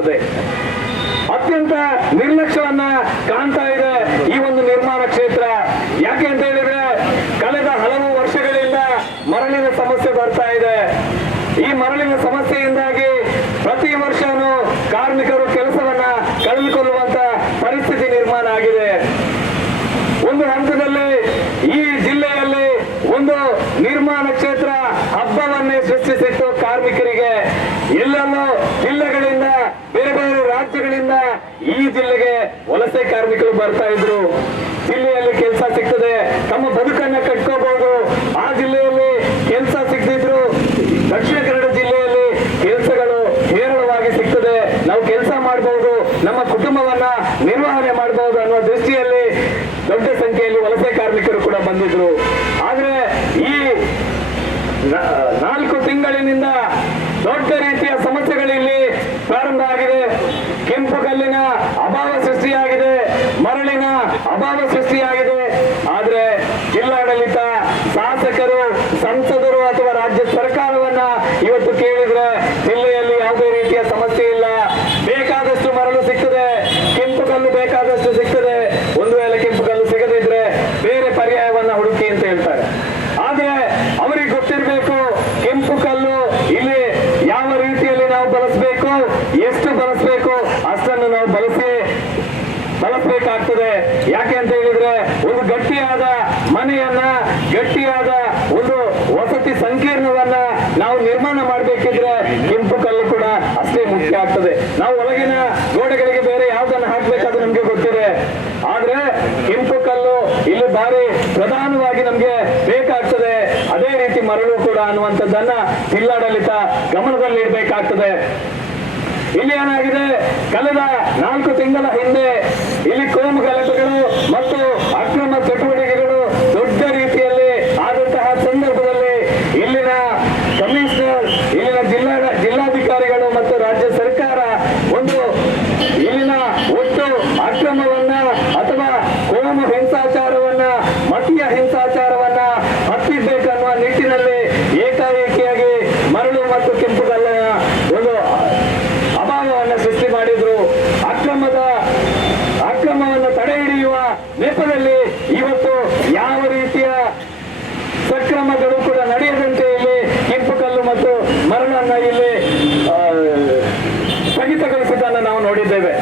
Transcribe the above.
ಆಗ್ತದೆ. ಅತ್ಯಂತ ನಿರ್ಲಕ್ಷ್ಯವನ್ನ ಕಾಣ್ತಾ ಇದೆ ಈ ಒಂದು ನಿರ್ಮಾಣ ಕ್ಷೇತ್ರ. ಯಾಕೆ ಅಂತ ಹೇಳಿದ್ರೆ ಕಳೆದ ಹಲವು ವರ್ಷಗಳಿಂದ ಮರಳಿನ ಸಮಸ್ಯೆ ಬರ್ತಾ ಇದೆ. ಈ ಮರಳಿನ ಸಮಸ್ಯೆಯಿಂದಾಗಿ ಪ್ರತಿ ವರ್ಷನೂ ಕಾರ್ಮಿಕರು ಕೆಲಸವನ್ನ ಕಳೆದುಕೊಳ್ಳುವಂತ ಪರಿಸ್ಥಿತಿ ನಿರ್ಮಾಣ ಆಗಿದೆ. ಒಂದು ಹಂತದಲ್ಲಿ ಈ ಜಿಲ್ಲೆಯಲ್ಲಿ ಒಂದು ನಿರ್ಮಾಣ ಕ್ಷೇತ್ರ ಹಬ್ಬವನ್ನೇ ಸೃಷ್ಟಿಸಿತ್ತು ಕಾರ್ಮಿಕರಿಗೆ. ಎಲ್ಲೆಲ್ಲೋ ಜಿಲ್ಲೆಗಳಿಂದ ಬೇರೆ ಬೇರೆ ರಾಜ್ಯಗಳಿಂದ ಈ ಜಿಲ್ಲೆಗೆ ವಲಸೆ ಕಾರ್ಮಿಕರು ಬರ್ತಾ ಇದ್ರು. ಜಿಲ್ಲೆಯಲ್ಲಿ ಕೆಲಸ ಸಿಗ್ತದೆ, ತಮ್ಮ ಬದುಕನ್ನ ಕಟ್ಕೋಬಹುದು. ಆ ಜಿಲ್ಲೆಯಲ್ಲಿ ಕೆಲಸ ಸಿಗದಿದ್ರು ದಕ್ಷಿಣ ಕನ್ನಡ ಜಿಲ್ಲೆಯಲ್ಲಿ ಕೆಲಸಗಳು ಹೇರಳವಾಗಿ ಸಿಗ್ತದೆ, ನಾವು ಕೆಲಸ ಮಾಡಬಹುದು, ನಮ್ಮ ಕುಟುಂಬವನ್ನ ನಿರ್ವಹಣೆ ಮಾಡಬಹುದು ಅನ್ನುವ ದೃಷ್ಟಿಯಲ್ಲಿ ದೊಡ್ಡ ಸಂಖ್ಯೆಯಲ್ಲಿ ವಲಸೆ ಕಾರ್ಮಿಕರು ಕೂಡ ಬಂದಿದ್ರು. ಆದ್ರೆ ಈ 4 ತಿಂಗಳಿನಿಂದ ದೊಡ್ಡ ರೀತಿಯ ಸಮಸ್ಯೆಗಳಿಲ್ಲಿ ಪ್ರಾರಂಭ ಆಗಿದೆ. ಕೆಂಪು ಕಲ್ಲಿನ ಅಭಾವ ಸೃಷ್ಟಿಯಾಗಿದೆ, ಮರಳಿನ ಅಭಾವ ಸೃಷ್ಟಿಯಾಗಿದೆ. ಆದ್ರೆ ಜಿಲ್ಲಾಡಳಿತ, ಶಾಸಕರು, ಸಂಸದರು ಅಥವಾ ರಾಜ್ಯ ಸರ್ಕಾರವನ್ನ ಇವತ್ತು ಕೇಳಿದ್ರೆ ಜಿಲ್ಲೆಯಲ್ಲಿ ಯಾವುದೇ ರೀತಿಯ ಸಮಸ್ಯೆ ಇಲ್ಲ, ಬೇಕಾದಷ್ಟು ಮರಳು ಸಿಗ್ತದೆ, ಕೆಂಪು ಕಲ್ಲು ಬೇಕಾದಷ್ಟು ಸಿಗ್ತದೆ, ಒಂದು ವೇಳೆ ಕೆಂಪು ಕಲ್ಲು ಸಿಗದಿದ್ರೆ ಬೇರೆ ಪರ್ಯಾಯವನ್ನ ಹುಡುಕಿ ಅಂತ ಹೇಳ್ತಾರೆ. ಆದ್ರೆ ಅವರಿಗೆ ಗೊತ್ತಿರಬೇಕು ಕೆಂಪು ಕಲ್ಲು ಇಲ್ಲಿ ಯಾವ ರೀತಿಯಲ್ಲಿ ನಾವು ಬಳಸಬೇಕು, ಎಷ್ಟು ಬಳಸಬೇಕು ಅಷ್ಟನ್ನು ನಾವು ಬಳಸಬೇಕಾಗ್ತದೆ. ಯಾಕೆ ಅಂತ ಹೇಳಿದ್ರೆ ಒಂದು ಗಟ್ಟಿಯಾದ ಮನೆಯನ್ನ, ಗಟ್ಟಿಯಾದ ಒಂದು ವಸತಿ ಸಂಕೀರ್ಣವನ್ನ ನಾವು ನಿರ್ಮಾಣ ಮಾಡಬೇಕಿದ್ರೆ ಕೆಂಪು ಕಲ್ಲು ಕೂಡ ಅಷ್ಟೇ ಮುಖ್ಯ ಆಗ್ತದೆ. ನಾವು ಒಳಗಿನ ಗೋಡೆಗಳಿಗೆ ಬೇರೆ ಯಾವ್ದನ್ನ ಹಾಕ್ಬೇಕಾದ್ರೂ ನಮ್ಗೆ ಗೊತ್ತಿದೆ. ಆದ್ರೆ ಕೆಂಪು ಕಲ್ಲು ಇಲ್ಲಿ ಬಾರಿ ಪ್ರಧಾನವಾಗಿ ನಮ್ಗೆ ಬೇಕಾಗ್ತದೆ. ಅದೇ ರೀತಿ ಮರಳು ಕೂಡ ಅನ್ನುವಂಥದ್ದನ್ನ ಜಿಲ್ಲಾಡಳಿತ ಗಮನದಲ್ಲಿ ಇಡಬೇಕಾಗ್ತದೆ. ಇಲ್ಲಿ ಏನಾಗಿದೆ, ಕಳೆದ 4 ತಿಂಗಳ ಹಿಂದೆ ಇಲ್ಲಿ ಕೋಮು ಗಲಭೆಗಳು ಮತ್ತು ಅಕ್ರಮ ಚಟುವಟಿಕೆಗಳು ದೊಡ್ಡ ರೀತಿಯಲ್ಲಿ ಆದಂತಹ ಸಂದರ್ಭದಲ್ಲಿ ಇಲ್ಲಿನ ಕಮಿಷನರ್, ಇಲ್ಲಿನ ಜಿಲ್ಲಾಧಿಕಾರಿಗಳು ಮತ್ತು ರಾಜ್ಯ ಸರ್ಕಾರ ಒಂದು ಇಲ್ಲಿನ ಒಟ್ಟು ಅಕ್ರಮವನ್ನ ಅಥವಾ ಕೋಮು ಹಿಂಸಾಚಾರವನ್ನ, ಮತೀಯ ಹಿಂಸಾಚಾರವನ್ನ ಹತ್ತಿಬೇಕನ್ನುವ ನಿಟ್ಟಿನಲ್ಲಿ ಏಕಾಏಕಿಯಾಗಿ ಮರಳು ಮತ್ತು ಕೆಂಪು ಕಲ್ಲಿನ ಒಂದು ಅಭಾವವನ್ನು ಸೃಷ್ಟಿ ಮಾಡಿದ್ರು. ಅಕ್ರಮವನ್ನು ತಡೆ ಹಿಡಿಯುವ ನೆಪದಲ್ಲಿ ಇವತ್ತು